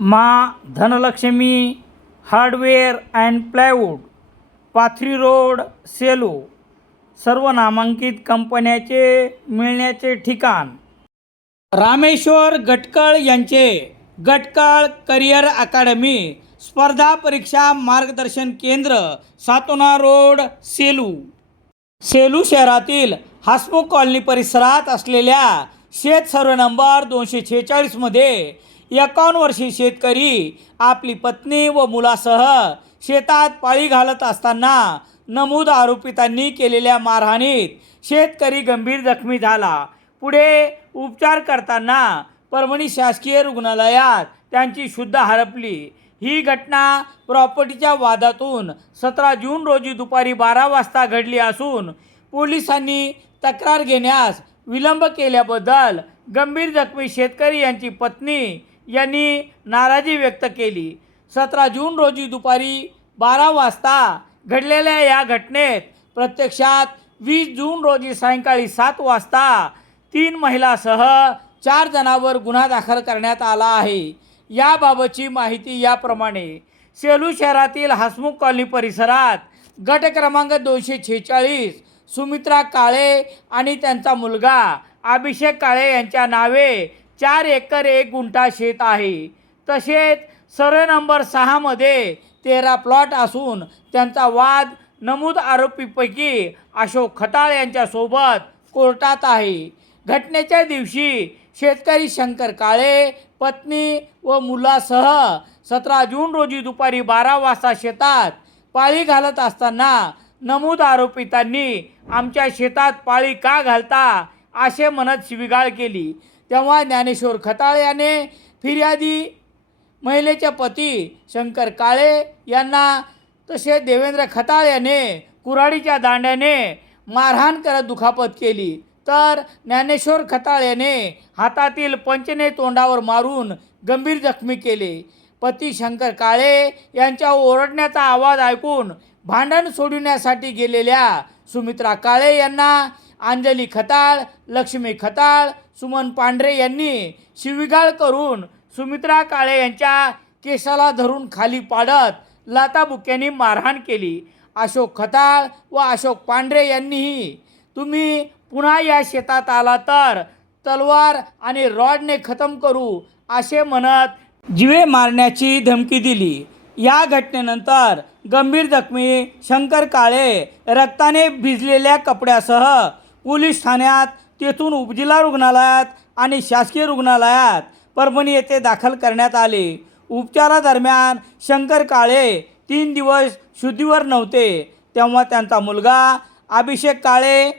मा Dhanalakshmi hardware and plywood Pathri road Selu सर्व नामांकित कंपन्याचे मिळण्याचे ठिकाण. रामेश्वर गटकळ यांचे गटकळ करिअर अकादमी स्पर्धा परीक्षा मार्गदर्शन केंद्र सातोना रोड सेलू. सेलू शहरातील हसमुख कॉलनी परिसरात असलेल्या शेत सर्व नंबर दोनशे छेचाळीसमध्ये एकावन्न वर्षीय शेतकरी आपली पत्नी व मुलासह शेतात पाळी घालत असताना नमूद आरोपितांनी केलेल्या मारहाणीत शेतकरी गंभीर जखमी झाला. पुढे उपचार करताना परभणी शासकीय रुग्णालयात त्यांची शुद्ध हरपली. ही घटना प्रॉपर्टीच्या वादातून सतरा जून रोजी दुपारी बारा वाजता घडली असून पोलिसांनी तक्रार घेण्यास विलंब केल्याबद्दल गंभीर जखमी शेतकरी यांची पत्नी यांनी नाराजी व्यक्त केली. सतरा जून रोजी दुपारी बारा वाजता घडलेल्या या घटनेत प्रत्यक्षात वीस जून रोजी सायंकाळी सात वाजता तीन महिलासह चार जणांवर गुन्हा दाखल करण्यात आला आहे. याबाबतची माहिती याप्रमाणे सेलू शहरातील हसमुख कॉलनी परिसरात गट क्रमांक दोनशे छेचाळीस सुमित्रा काळे आणि त्यांचा मुलगा अभिषेक काळे यांच्या नावे चार एकर एक गुंठा शेत आहे. तसेच सर्वे नंबर सहामध्ये तेरा प्लॉट असून त्यांचा वाद नमूद आरोपीपैकी अशोक खताळ यांच्यासोबत कोर्टात आहे. घटनेच्या दिवशी शेतकरी शंकर काळे पत्नी व मुलासह सतरा जून रोजी दुपारी बारा वाजता शेतात पाळी घालत असताना नमूद आरोपितांनी आमच्या शेतात पाळी का घालता असे म्हणत शिविगाळ केली. तेव्हा ज्ञानेश्वर खताळ याने फिर्यादी महिलेचे पती शंकर काळे यांना तसे देवेंद्र खताळ याने कुऱ्हाडीच्या दांड्याने मारहाण करत दुखापत केली. तर ज्ञानेश्वर खताळ याने हातातील पंचने तोंडावर मारून गंभीर जखमी केले. पती शंकर काळे यांच्या ओरडण्याचा आवाज ऐकून भांडण सोडविण्यासाठी गेलेल्या सुमित्रा काळे यांना अंजली खताळ लक्ष्मी खताळ सुमन पांढरे यांनी शिविगाळ करून सुमित्रा काळे यांच्या केसाला धरून खाली पाडत लाताबुक्यांनी मारहाण केली. अशोक खताळ व अशोक पांढरे यांनीही तुम्ही पुन्हा या शेतात आला तर तलवार आणि रॉडने खतम करू असे म्हणत जिवे मारण्याची धमकी दिली. या घटनेनंतर गंभीर जखमी शंकर काळे रक्ताने भिजलेल्या कपड्यासह पोलीस ठाण्यात तेथून उपजिल्हा रुग्णालयात आणि शासकीय रुग्णालयात परभणी येथे दाखल करण्यात आले. उपचारादरम्यान शंकर काळे तीन दिवस शुद्धीवर नव्हते. तेव्हा त्यांचा मुलगा अभिषेक काळे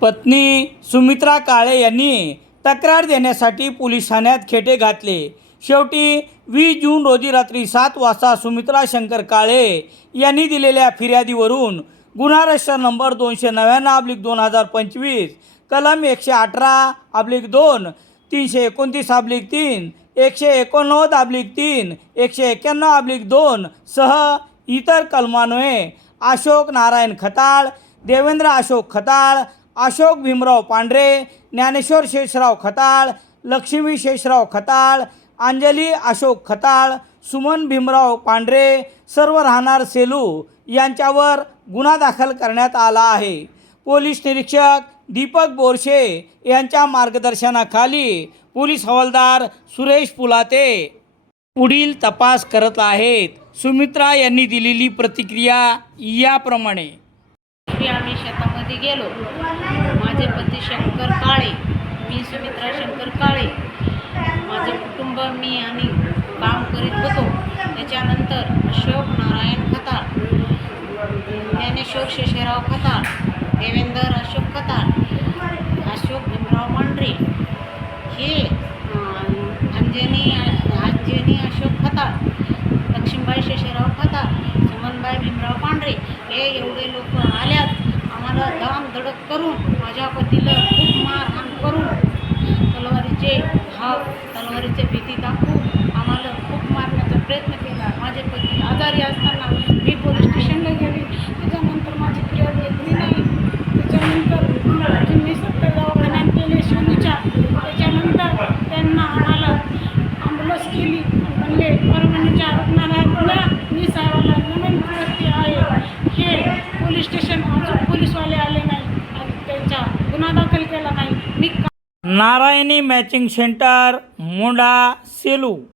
पत्नी सुमित्रा काळे यांनी तक्रार देण्यासाठी पोलीस ठाण्यात खेटे घातले. शेवटी वीस जून रोजी रात्री सात वाजता सुमित्रा शंकर काळे यांनी दिलेल्या फिर्यादीवरून गुन्हा रजिस्टर नंबर दोनशे नव्याण्णव अब्लिक दोन हजार पंचवीस कलम एकशे अठरा अब्लिक दोन तीनशे एकोणतीस अब्लिक तीन एकशे एकोणनव्वद अब्लिक तीन एकशे एक्क्याण्णव अब्लिक दोन सह इतर कलमान्वये अशोक नारायण खताळ देवेंद्र अशोक खताळ अशोक भीमराव पांढरे ज्ञानेश्वर शेषराव खताळ लक्ष्मी शेषराव खताळ अंजली अशोक खताळ सुमन भीमराव पांढरे सर्व राहणार सेलू यांच्यावर गुन्हा दाखल करण्यात आला आहे. पोलीस निरीक्षक दीपक बोरशे यांच्या मार्गदर्शनाखाली पोलीस हवालदार सुरेश पुलाते पुढील तपास करत आहेत. सुमित्रा यांनी दिलेली प्रतिक्रिया याप्रमाणे. आम्ही शेतामध्ये गेलो. माझे पती शंकर काळे मी सुमित्रा शंकर काळे. माझे कुटुंब मी आणि काम करीत होतो. त्याच्यानंतर अशोक नारायण खताळ ज्ञानेश्वर शेषराव खताळ देवेंदर अशोक कथा अशोक भीमराव मांढरे हे अंजनी अंजनी अशोक खताळ लक्ष्मीबाई शेषराव खताळ सुमनबाई भीमराव पांढरे हे एवढे लोक आल्यात आम्हाला धाम धडक करून माझ्या पतीला खूप मारहाण करून तलवारीचे भाव तलवारीचे भीती दाखवून आम्हाला खूप मारण्याचा प्रयत्न केला माझे पती आजारी असताना मी पोलीस स्टेशनला गेले त्याच्यानंतर माझी फिर्याद घेतली नाही त्याच्यानंतर मी सत्तर दवाखान्यात गेले सोनीच्या त्याच्यानंतर त्यांना आम्हाला ॲम्ब्युलन्स केली म्हणले नारायणी मॅचिंग सेंटर मोंडा सेलू